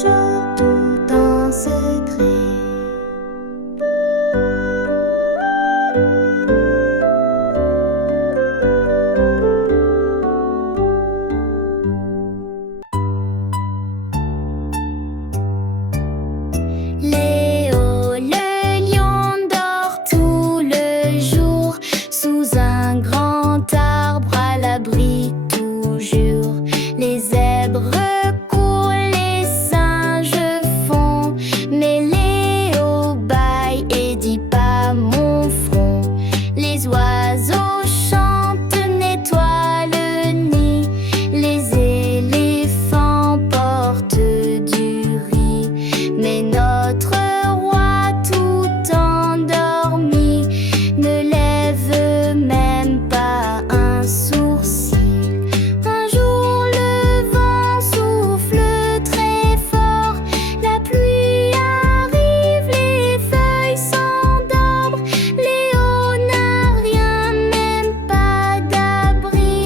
jour tout en secret. Léo le lion dort tout le jour sous un grand arbre à l'abri toujours. Les zèbres courent, les singes font, mais Léo bâille et dit pas mon front. Les oiseaux chantent, nettoient le nid, les éléphants portent du riz, mais notre roi tout endormi ne lève même pas un sourcil. Un jour le vent souffle très fort, la pluie arrive, les feuilles s'endorment. Léo n'a rien, même pas d'abri,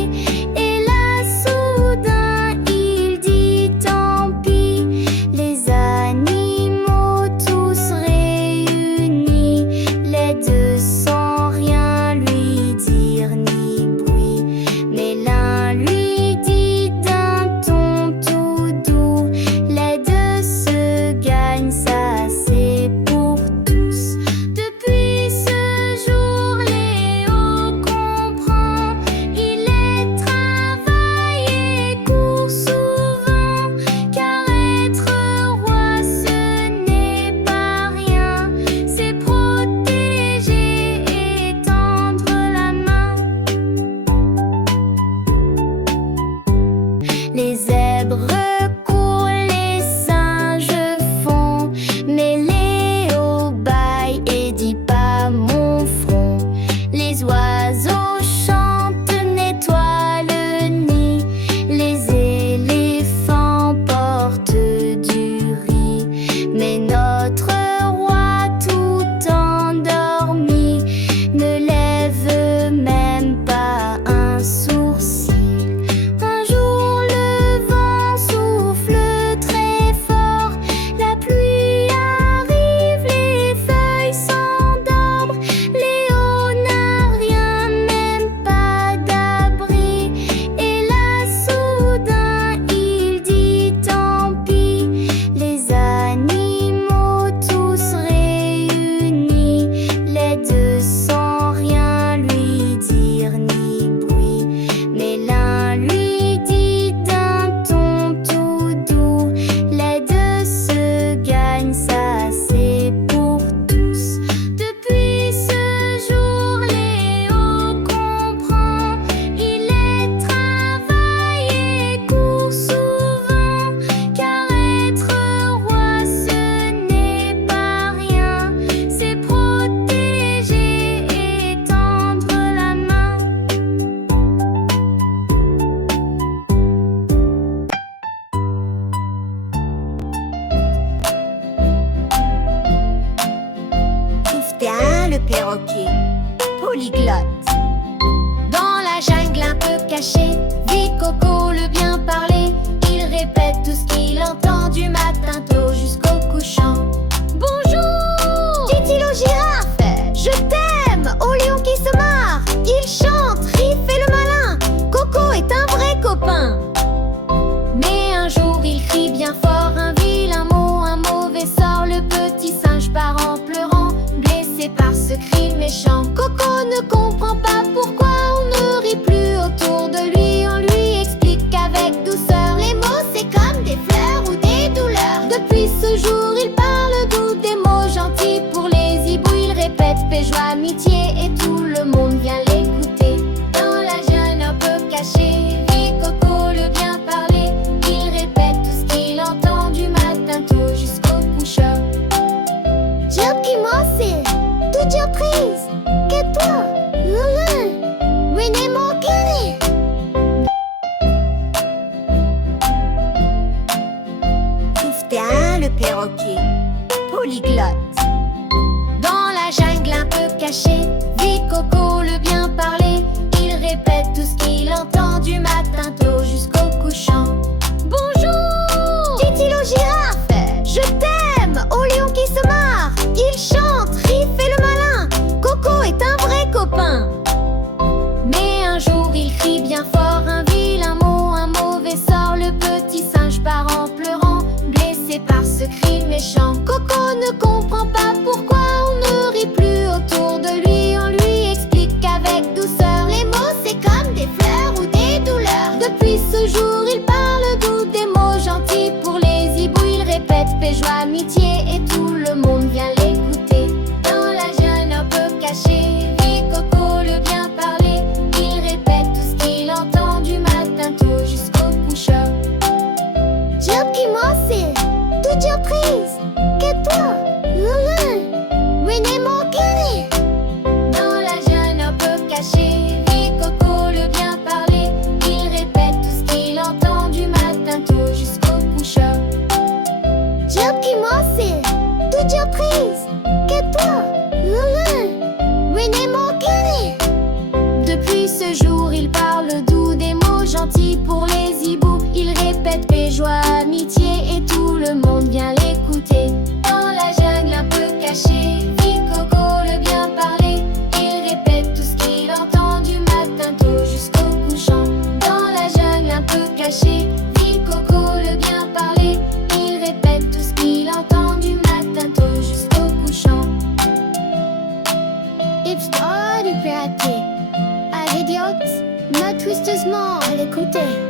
et là soudain il dit tant pis. Les animaux tous réunis l'aident sans rien lui dire ni bruit, mais l'un lui dit d'un ton tout doux: l'aide se gagne, ça c'est pour tous. Depuis ce jour, Léo comprend, il est travaillé et court souvent, car être roi ce n'est pas rien, c'est protéger et tendre la main. Les zèbres courent, les singes font, mais Léo bâille et dit pas mon front. Les oiseaux chantent, nettoient le nid, les éléphants portent du riz, mais notre roi tout endormi ne lève même pas un sourcil. Un jour le vent souffle très fort, la pluie arrive, les feuilles s'endorment. Léo n'a rien, même pas d'abri, et là soudain il dit tant pis. Les animaux tous réunis l'aident sans rien lui dire ni bruit, mais l'un lui dit d'un ton tout doux: l'aide se gagne, ça c'est pour tous. Depuis ce jour, Léo comprend, il est travaillé et court souvent, car être roi ce n'est pas rien, c'est protéger et tendre la main. Touftin le perroquet, polyglotte. Dans la jungle un peu cachée, vit Coco le bien parler. Il répète tout ce qu'il entend du matin tôt jusqu'au couchant. Bonjour, dit-il aux girafes, je t'aime, au lion qui se marre. Il chante, rit, fait le malin. Coco est un vrai copain. Mais un jour il crie bien fort un vilain mot, un mauvais sort. Le petit singe part en pleurant, blessé par ce cri méchant. Coco ne comprend pas pourquoi on ne rit plus autour de lui. On lui explique qu'avec douceur, les mots c'est comme des fleurs ou des douleurs. Depuis ce jour il parle doux, des mots gentils pour les hiboux. Il répète paix, joie, amitié, et tout le monde vient l'écouter. Dans la jungle un peu cachée, vit Coco le bien parler. Il répète tout ce qu'il entend du matin tôt jusqu'au couchant. Gentiment c'est toute surprise que toi, venez mon cœur. Touftin le perroquet, polyglotte. Dans la jungle un peu cachée, vit Coco le bien parler. Il répète tout ce qu'il entend du matin tôt jusqu'au couchant. Bonjour, dit-il aux girafes, dégoûté par ce cri méchant. Coco ne comprend pas pourquoi on ne rit plus autour de lui. On lui explique qu'avec douceur, les mots c'est comme des fleurs ou des douleurs. Depuis ce jour, il parle doux, des mots gentils pour les hiboux. Il répète paix, joie, amitié et tout le monde vient l'écouter. Dans la jungle un peu cachée, vit Coco le bien parler. Il répète tout ce qu'il entend du matin tôt jusqu'au coucheur. Dieu qui m'en sait, toute surprise, que toi, Winnie mon chéri. Dans la jungle un peu cachée, vit Coco le bien parler. Il répète tout ce qu'il entend du matin tôt jusqu'au coucheur. Dieu qui m'en sait, toute surprise, que toi, Winnie mon chéri. Depuis ce jour, il parle doux, des mots gentils pour les hiboux. Il répète paix, joie, amitié et tout le monde vient l'écouter. Dans la jungle un peu cachée, vit Coco le bien parler. Il répète tout ce qu'il entend du matin tôt jusqu'au couchant. Dans la jungle un peu cachée, vit Coco le bien parler. Il répète tout ce qu'il entend du matin tôt jusqu'au couchant. Histoire du piraté. À l'idiote, me twisteusement à l'écouter.